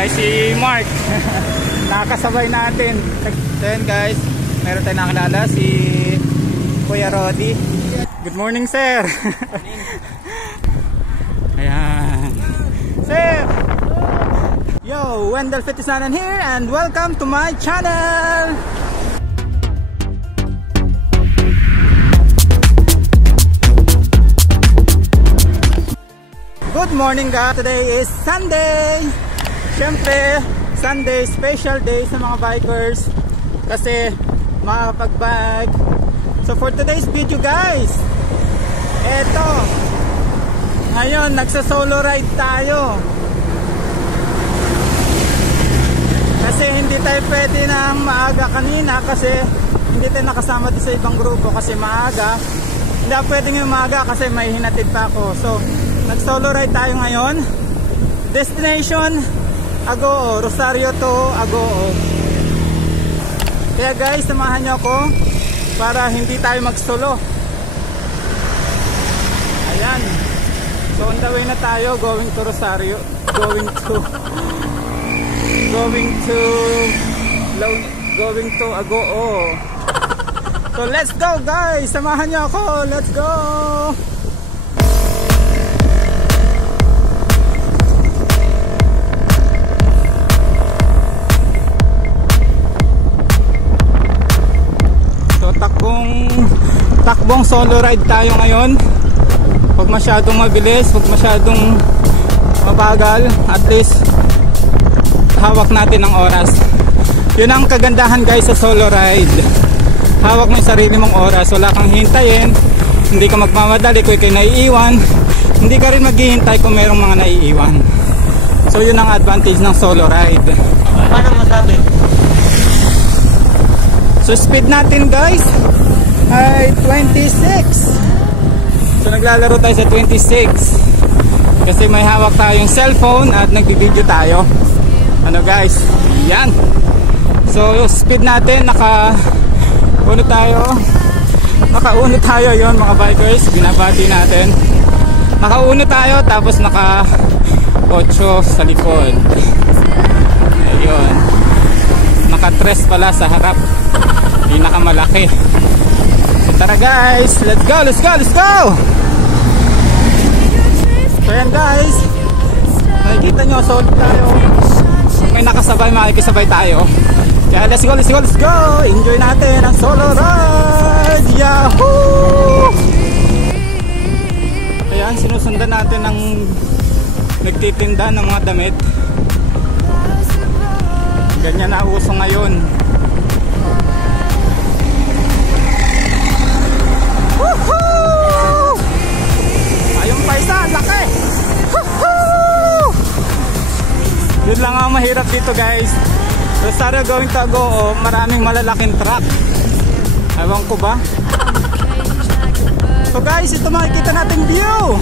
guys, si Mark. Nakakasabay natin. So yun guys, meron tayong nakilala, si Kuya Roddy. Good morning sir. Ayan. Sir! Yo, Wendell Fitisanan here and welcome to my channel! Good morning guys! Today is Sunday! Siyempre, Sunday, special day sa mga bikers kasi makakapag-bike. So for today's video guys, eto, ngayon nagsa-solo ride tayo kasi hindi tayo pwede ng maaga kanina kasi hindi tayo nakasama din sa ibang grupo kasi maaga. Hindi ako pwede ng maaga kasi may hinatid pa ako. So nag-solo ride tayo ngayon. Destination Agoo, Rosario to Agoo. Kaya guys, samahan nyo ako para hindi tayo mag-solo. Ayan. So on the way na tayo, going to Rosario, going to Agoo. So let's go guys, samahan nyo ako, let's go. So takbong solo ride tayo ngayon. Huwag masyadong mabilis, huwag masyadong mabagal. At least hawak natin ang oras. Yun ang kagandahan guys sa solo ride. Hawak mo yung sarili mong oras. Wala kang hintayin. Hindi ka magmamadali kung ikay naiiwan. Hindi ka rin maghihintay kung merong mga naiiwan. So yun ang advantage ng solo ride. Paano masabi? So speed natin guys ay 26. So naglalaro tayo sa 26 kasi may hawak tayong cellphone at nagbibideo tayo. Ano guys, yan. So speed natin, nakauno tayo yon mga bikers, binabati natin. Nakauno tayo tapos naka 8 sa likod. Ayun, naka 3 pala sa harap, pinakamalaki. So tara guys, let's go, let's go, let's go. So yan guys, makikita nyo, solid tayo. May nakasabay, makikisabay tayo. Kaya let's go, let's go, let's go. Enjoy natin ang solo ride. Yahoo! Ayan, sinusundan natin ang nagtitinda ng mga damit. Ganyan na uso ngayon. Woohoo! Ayong paisa, laki! Woohoo! Yun lang ang mahirap dito guys. Rosario going to Agoo, maraming malalaking truck. Ewan ko ba? So guys, ito makikita natin view.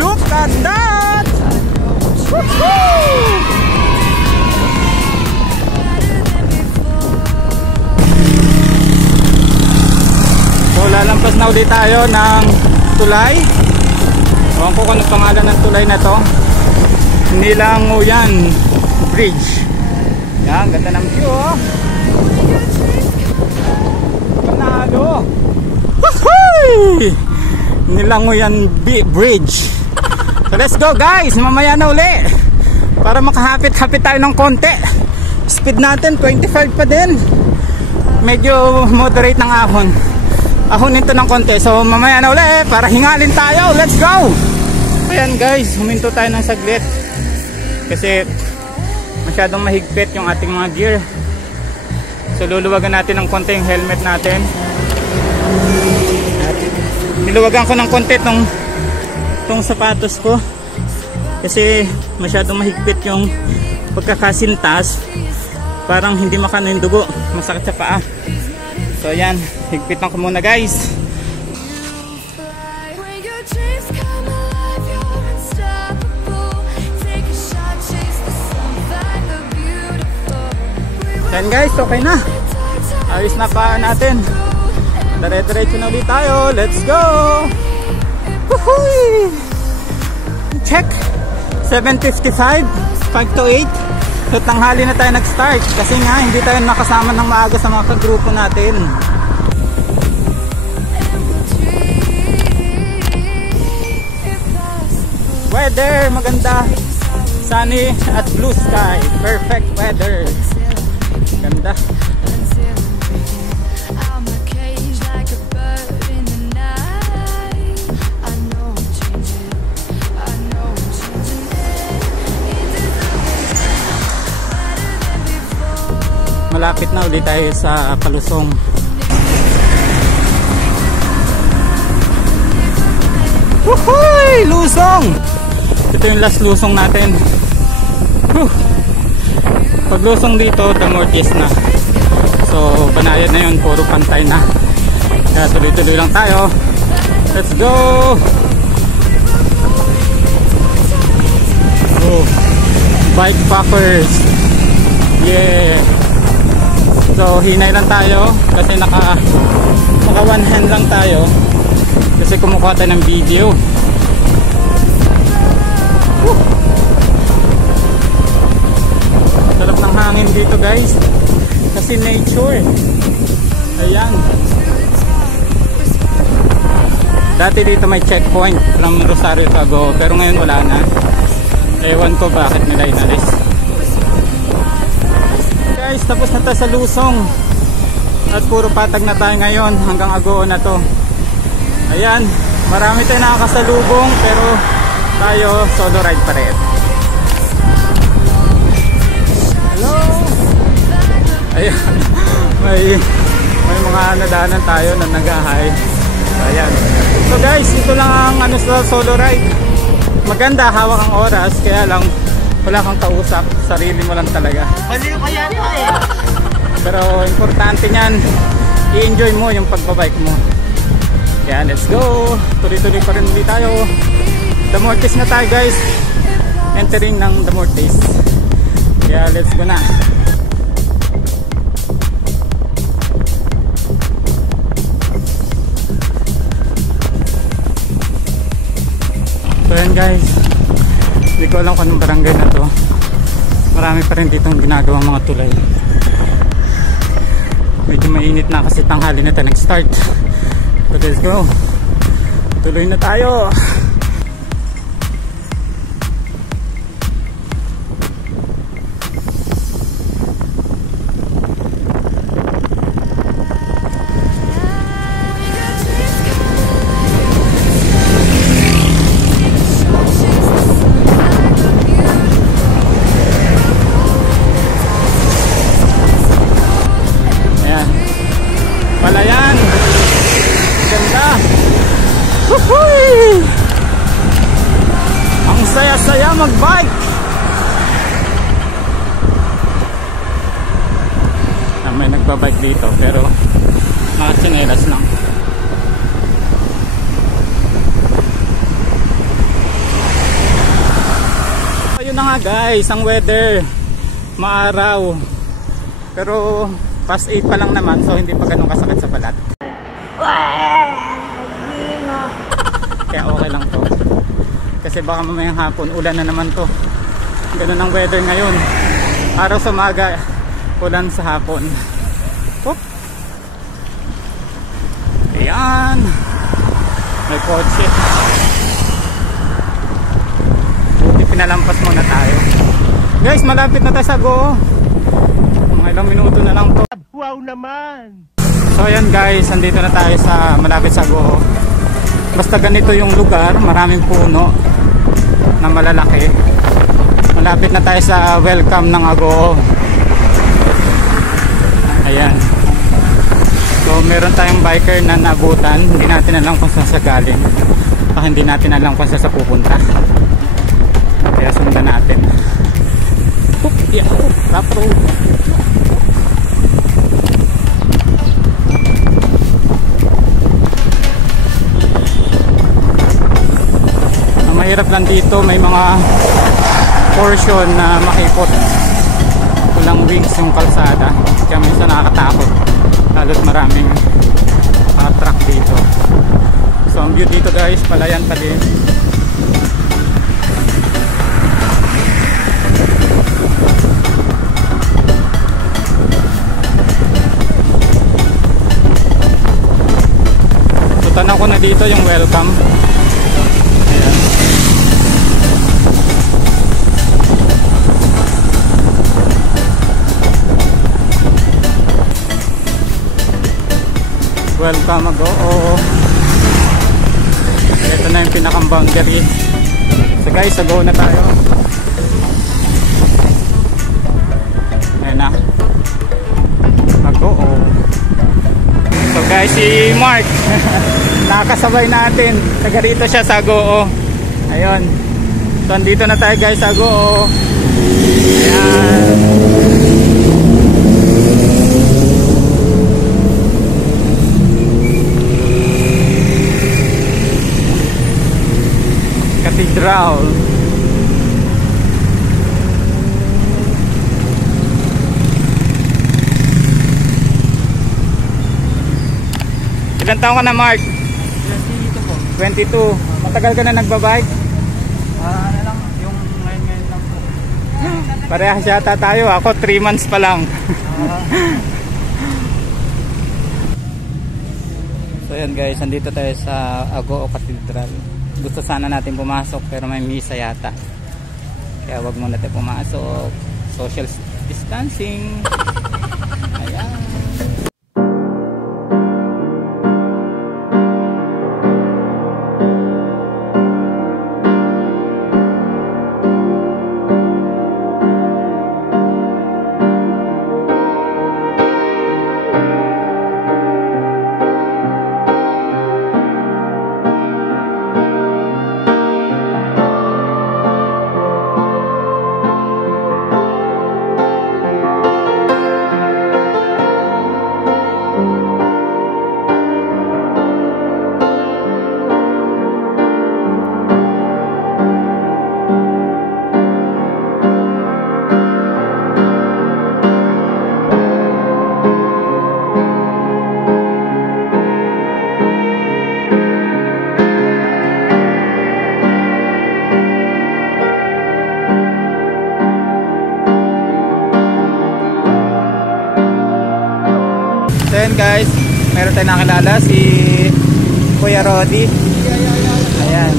Look at that! Woohoo! So lalampas na ulit tayo ng tulay. Ewan ko kung ano pangalan ng tulay na to. Nilanguyan Bridge. Yan, ganda ng view oh. Panalo. Woohoo! Nilanguyan Bridge. So let's go guys, mamaya na uli para makahapit-hapit tayo ng konti. Speed natin 25 pa din. Medyo moderate ng ahon. Ahonin to ng konti. So mamaya na uli para hingalin tayo. Let's go. Ayan guys, huminto tayo ng saglit kasi masyadong mahigpit yung ating mga gear. So luluwagan natin ng konti yung helmet natin. Niluwagan ko ng konti tong sapatos ko kasi masyadong mahigpit yung pagkakasintas. Parang hindi makano yung dugo, masakit sa paa. So ayan, higpitan ko muna guys. Ayan guys, okay na. Ayos na pa natin. Dire-diretso na ulit tayo. Let's go! Woohoo! Check! 7:55. 5 to 8. So tanghali na tayo nag-start kasi nga hindi tayo nakasama ng maaga sa mga kagrupo natin. Weather maganda, sunny at blue sky, perfect weather. Ganda. Malapit na ulit tayo sa Palusong. Woohoo! Lusong! Ito yung last lusong natin. Pag lusong dito, Damortes na. So, banayad na yun. Puro pantay na. Kaya tuloy-tuloy lang tayo. Let's go! Oh, bike packers. Yeah! So hinay lang tayo kasi naka one hand lang tayo kasi kumukuha tayo ng video. Sarap ng hangin dito guys kasi nature. Ayan, dati dito may checkpoint from Rosario to Agoo pero ngayon wala na. Ewan ko bakit nila inalis. Guys, tapos na tayo sa Lusong at puro patag na tayo ngayon hanggang Agoo na to. Ayan, marami tayo nakakasalubong pero tayo solo ride pa rin. Hello! Ayan, may mga nadaanan tayo na nag-hi. Ayan. So guys, ito lang ang sa solo ride. Maganda, hawak ang oras, kaya lang wala kang kausap, sarili mo lang talaga. Maliw pa yan eh. Pero importante niyan, i-enjoy mo yung pagbabike mo. Kaya let's go. Tuloy-tuloy pa rin ulit tayo. Damortes na tayo guys. Entering ng Damortes. Kaya let's go na. So yan guys, hindi ko alam kung anong barangay na to. Marami pa rin ditong ginagawang mga tulay. Medyo mainit na kasi tanghali na tayo nag-start. So let's go. Tuloy na tayo. Palayan, ganda. Woohoo! Ang saya-saya mag-bike. May nagbabike dito pero mga tsinelas lang. Ayun na nga guys, ang weather maaraw pero past 8 pa lang naman, so hindi pa ganun kasakit sa balat. Kaya okay lang to. Kasi baka mamayang hapon, ulan na naman to. Ganun ang weather ngayon. Araw sa umaga, ulan sa hapon. Oop. Ayan. May kotse. Buti pinalampas muna tayo. Guys, malapit na tayo sa Agoo. Mga ilang minuto na lang to. Wow naman! So ayan guys, andito na tayo sa malapit sa Agoo. Basta ganito yung lugar, maraming puno na malalaki. Malapit na tayo sa welcome ng Agoo. Ayan. So meron tayong biker na naabutan. Hindi natin alam kung saan sa galing. Hindi natin alam kung saan sa pupunta. Kaya sundan natin. Yeah, rough road. Mahirap lang dito, may mga portion na makipot, walang wings yung kalsada, kaya minsan nakakatakot lalo't maraming truck dito. So ang view dito guys, Palayan pa din. Button ako na dito yung welcome. Ayan. Welcome Agoo. Ito na yung pinakang boundary. So guys, Agoo na tayo. Ayan na. Agoo. So guys, si Mark nakakasabay natin. Taga rito siya sa Agoo. Ayun. So andito na tayo guys sa Agoo. Ayan. Cathedral. Ilan taon ka na, Mark? 22 po. 22. Matagal ka na nagbabike? Ano lang, yung ngayon lang po. Parehas yata tayo. Ako 3 months pa lang. So yan guys, andito tayo sa Agoo Cathedral. Gusto sana natin pumasok pero may misa yata. Kaya wag muna tayo pumasok. Social distancing. Ayan. So yun guys, meron tayong nakilala si Kuya Rodi. Ayan.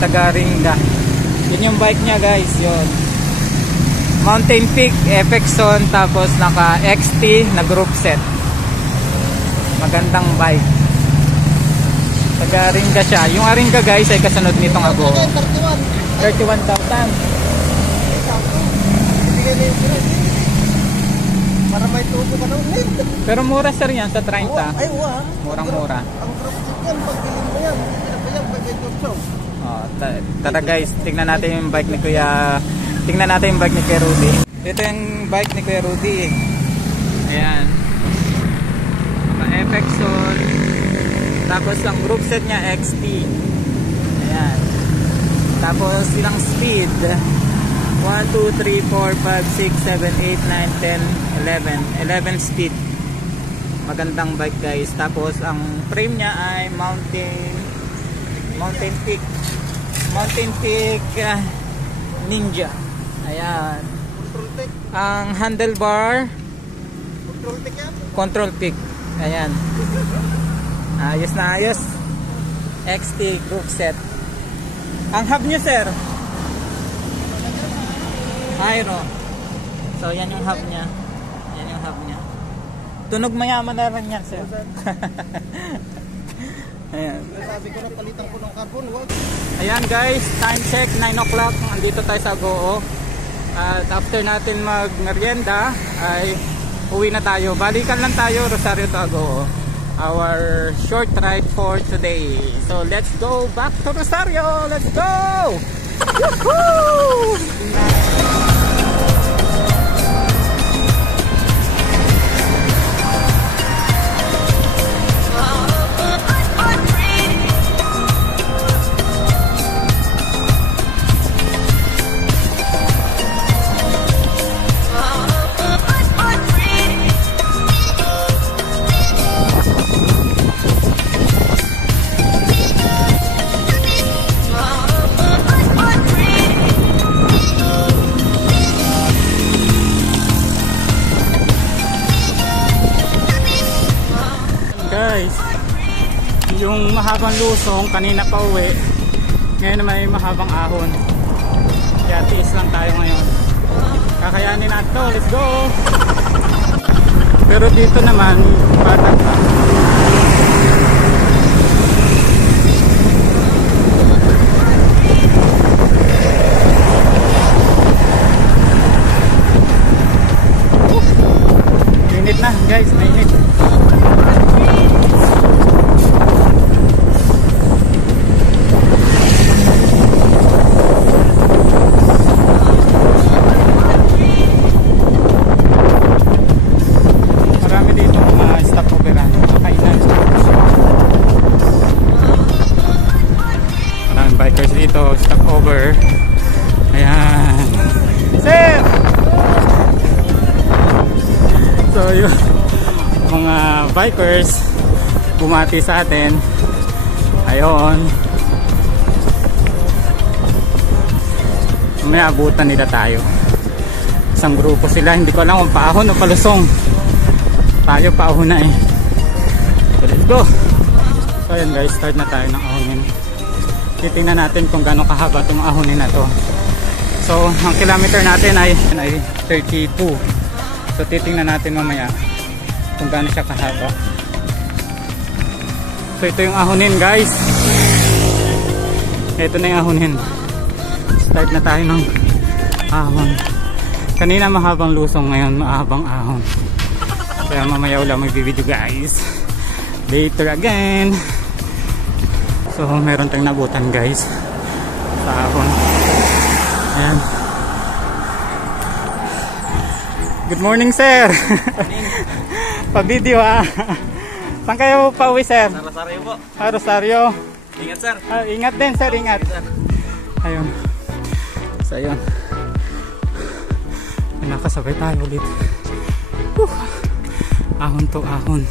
Taga Ringa. Yun yung bike niya guys, yun. Mountain Peak, Efexon, tapos naka XT na group set. Magandang bike. Taga Ringa siya. Yung Aringa guys ay kasunod nitong Agoo. 31,000. Para may tubo ka daw. Pero mura sir yan sa 30. Ay, wow. Murang-mura. Ang drop yan, pagkiling mo yan. Hindi na pa yan, pag may turso. Tara guys, tingnan natin yung bike ni Kuya. Tingnan natin yung bike ni Kuya Rudy. Ito yung bike ni Kuya Rudy. Ayan. Efexon. Tapos ang group set niya XT. Ayan. Tapos ilang speed? 1, 2, 3, 4, 5, 6, 7, 8, 9, 10, 11. 11 speed. Magandang bike guys. Tapos ang frame niya ay Mountain Peak Ninja. Ayan. Ang handlebar Control Peak. Ayan. Ayos na ayos. XT group set. Ang hub niya sir, Aero. So yan yung hub niya. Yan yung hub niya. Tunog mayaman na rin yan sir. Ayan. Sabi ko na palitan ko ng carbon. Ayan guys, time check 9 o'clock. Andito tayo sa Agoo. At after natin mag-merienda ay uwi na tayo. Balikan lang tayo Rosario to Agoo. Our short ride for today. So let's go back to Rosario. Let's go! Woohoo! mahabang lusong, kanina pa uwi. Ngayon naman ay mahabang ahon. Kaya tiis lang tayo ngayon. Kakayanin natin to, let's go! Pero dito naman, patag pa. Init na guys, mainit. Marami dito mga stopoveran, kainan. Maraming bikers dito, stopover. Ayan. Sir! So yun, mga bikers bumati sa atin. Ayun, may abutan nila tayo. Isang grupo sila, hindi ko alam kung paahon o palusong. Tayo paahon na eh. So let's go. So ayan guys, start na tayo ng ahonin. Titingnan natin kung gaano kahaba itong ahonin na to. So ang kilometer natin ay 32. So titingnan natin mamaya kung gaano siya kahaba. So ito yung ahonin guys. Ito na yung ahonin. Start na tayo ng ahon. Kanina mahabang lusong, ngayon mahabang ahon. Kaya mamaya wala magbibideo guys. Later again. So meron tayong nabutan guys sa ahon. Ayan. Good morning, sir. Pa-video ha. Saan kayo pa-uwi, sir? Sa Rosario po. Rosario. Ingat, sir. Ingat din, sir. Ingat. Ayun. So, ayun. Nakasabay tayo ulit. Ahon to ahon.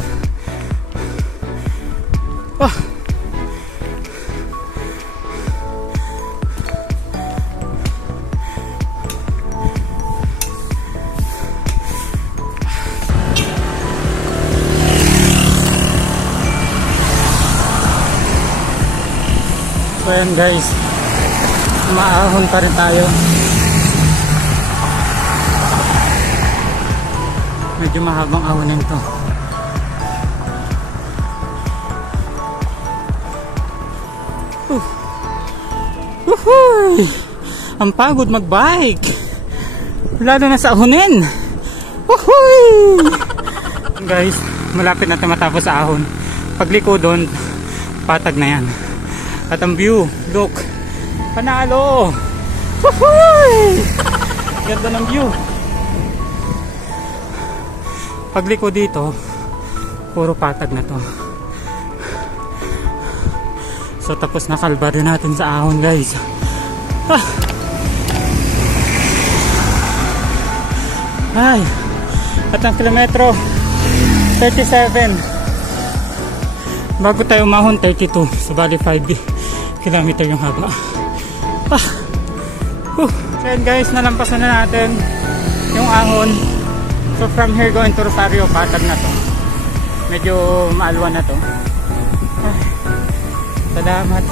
So ayan guys, maahon pa rin tayo. Medyo mahabang ahonin to. Woohoo! Ang pagod magbike, lalo na sa ahonin. Woohoo! Guys, malapit na tayo matapos sa ahon. Pagliko doon, patag na yan. At ang view, look, panalo! Woohoo! Ganda ng view. Pagliko dito, puro patag na to. So tapos na kalbaryo natin sa ahon guys. Ay, at ang kilometro 37. Bago tayo umahon 32, so bali 5 kilometer yung haba. So yun guys, nalampasan na natin yung ahon. So from here going to Rosario, patag na to. Medyo maalwan na to. Salamat.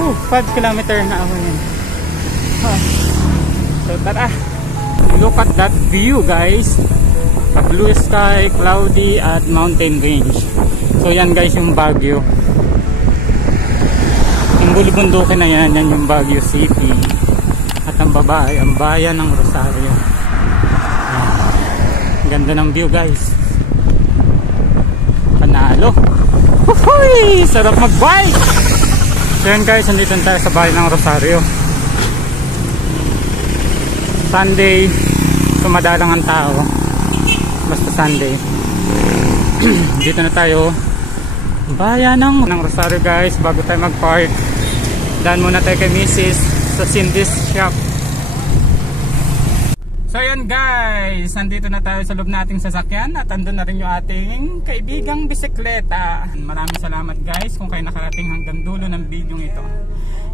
5 kilometer na ahon yun. So tara, look at that view guys. A blue sky, cloudy at mountain range. So yan guys yung Baguio. Yung bulubundukin na yan, yan yung Baguio City. At ang baba ay ang bayan ng Rosario. Ganda ng view guys. Panalo. Woohoo! Sarap magbike. So yan guys, nandito tayo sa bayan ng Rosario. Sunday, sumadalang ang tao. Basta Sunday. Dito na tayo. Bayan ng Rosario guys. Bago tayo mag-park, daan muna tayo kay Mrs. sa Cindy's shop. So yan guys, nandito na tayo sa loob nating sasakyan at andun na rin yung ating kaibigang bisikleta. Maraming salamat guys kung kayo nakarating hanggang dulo ng video ito.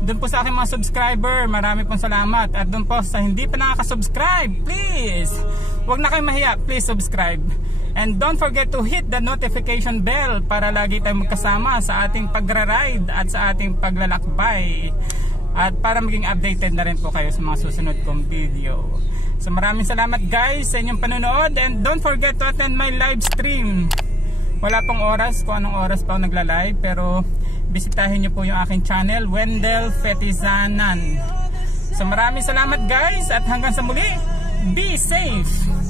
Doon po sa aking mga subscriber, marami pong salamat. At doon po sa hindi pa nakaka-subscribe, please Huwag na kayong mahiya, please subscribe. And don't forget to hit the notification bell para lagi tayong magkasama sa ating pagra-ride at sa ating paglalakbay. At para maging updated na rin po kayo sa mga susunod kong video. So maraming salamat guys sa inyong panonood, and don't forget to attend my live stream. Wala pong oras kung anong oras pa ako nagla-live, pero bisitahin nyo po yung aking channel, Wendell Fetizanan. So maraming salamat guys, at hanggang sa muli, be safe!